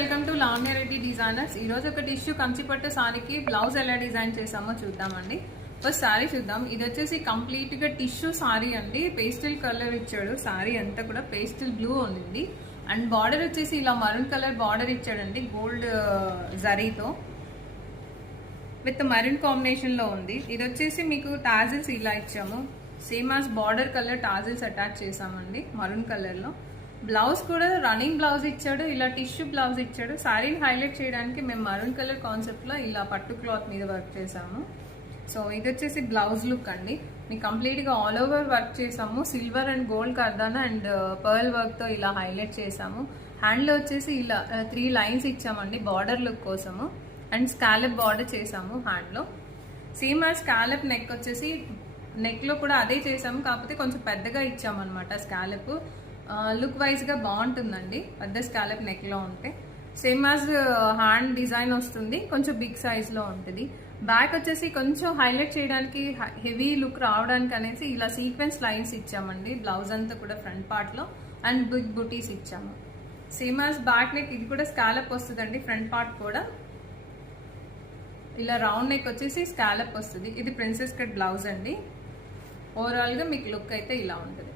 Welcome to Lavanya Reddy designers. ఈ రోజు ఒక టిష్యూ కంచిపట్టు సారీకి బ్లౌజ్ ఎలా డిజైన్ చేసామో చూద్దామండి. ఫస్ట్ సారీ చూద్దాం. ఇది వచ్చేసి కంప్లీట్ గా టిష్యూ సారీ అండి. పేస్టల్ కలర్ ఇచ్చాడు. సారీ అంతా కూడా పేస్టల్ బ్లూ ఉంది అండ్ బార్డర్ వచ్చేసి ఇలా మరూన్ కలర్ బార్డర్ ఇచ్చాడండి, గోల్డ్ జరీతో విత్ మరూన్ కాంబినేషన్ లో ఉంది. ఇది వచ్చేసి మీకు టాజిల్స్ ఇలా ఇచ్చాము, same as border colour tassels attach చేసామండి మరూన్ కలర్ లో. బ్లౌజ్ కూడా రన్నింగ్ బ్లౌజ్ ఇచ్చాడు, ఇలా టిష్యూ బ్లౌజ్ ఇచ్చాడు. శారీని హైలైట్ చేయడానికి మేము మరూన్ కలర్ కాన్సెప్ట్ లో ఇలా పట్టు క్లాత్ మీద వర్క్ చేసాము. సో ఇది వచ్చేసి బ్లౌజ్ లుక్ అండి. మీకు కంప్లీట్ గా ఆల్ ఓవర్ వర్క్ చేసాము. సిల్వర్ అండ్ గోల్డ్ కర్దానా అండ్ పర్ల్ వర్క్ తో ఇలా హైలైట్ చేసాము. హ్యాండ్ లో వచ్చేసి ఇలా 3 లైన్స్ ఇచ్చామండి బార్డర్ లుక్ కోసము అండ్ స్కాలప్ బార్డర్ చేసాము హ్యాండ్ లో. సేమ్ యాజ్ స్కాలప్ నెక్ వచ్చేసి నెక్ లో కూడా అదే చేసాము, కాకపోతే కొంచెం పెద్దగా ఇచ్చాము అనమాట. స్కాలప్ లుక్ వైజ్ గా బాగుంటుందండి పెద్ద స్కాలప్ నెక్ లో ఉంటే. సేమ్ యాజ్ హ్యాండ్ డిజైన్ వస్తుంది, కొంచెం బిగ్ సైజ్ లో ఉంటుంది. బ్యాక్ వచ్చేసి కొంచెం హైలైట్ చేయడానికి హెవీ లుక్ రావడానికి అనేసి ఇలా సీక్వెన్స్ లైన్స్ ఇచ్చామండి బ్లౌజ్ అంతా కూడా ఫ్రంట్ పార్ట్ లో అండ్ బిగ్ బుటీస్ ఇచ్చాము. సేమ్ యాజ్ బ్యాక్ నెక్ ఇది కూడా స్కాలప్ వస్తుందండి. ఫ్రంట్ పార్ట్ కూడా ఇలా రౌండ్ నెక్ వచ్చేసి స్కాలప్ వస్తుంది. ఇది ప్రిన్సెస్ కట్ బ్లౌజ్ అండి. ఓవరాల్ గా మీకు లుక్ అయితే ఇలా ఉంటుంది.